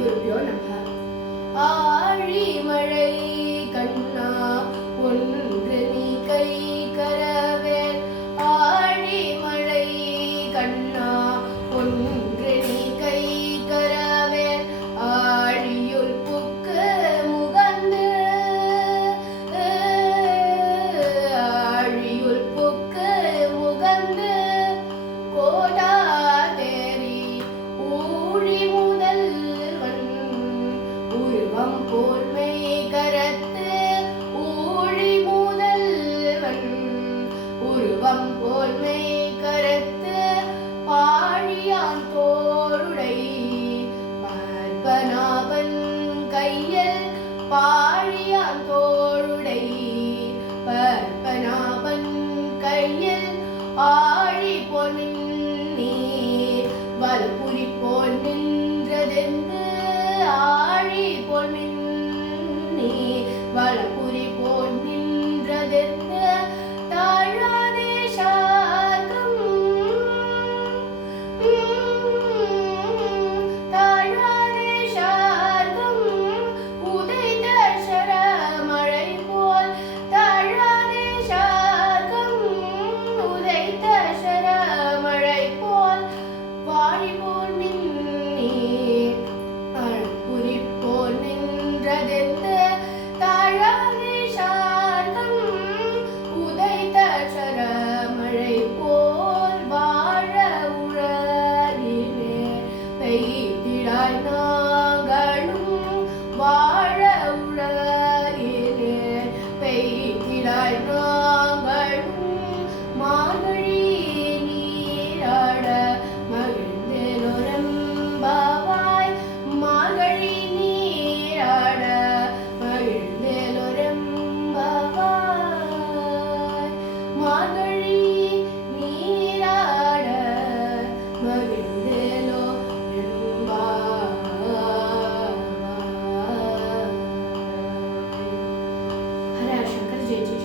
குருப்பியோ நம்ம ஆழி மழை ஒன்று உருவம் போல்மை கரத்து ஊழி முதல்வன் உருவம் போல்மை கரத்து பாழியான் போருடை பத்மநாபன் கையில் பாழியான் தோருடை. பத்மநாபன் கையில் ஆழி பொன்னின் மின்னி வலப்புரி போல் நின்றதென்ன? I know. дети.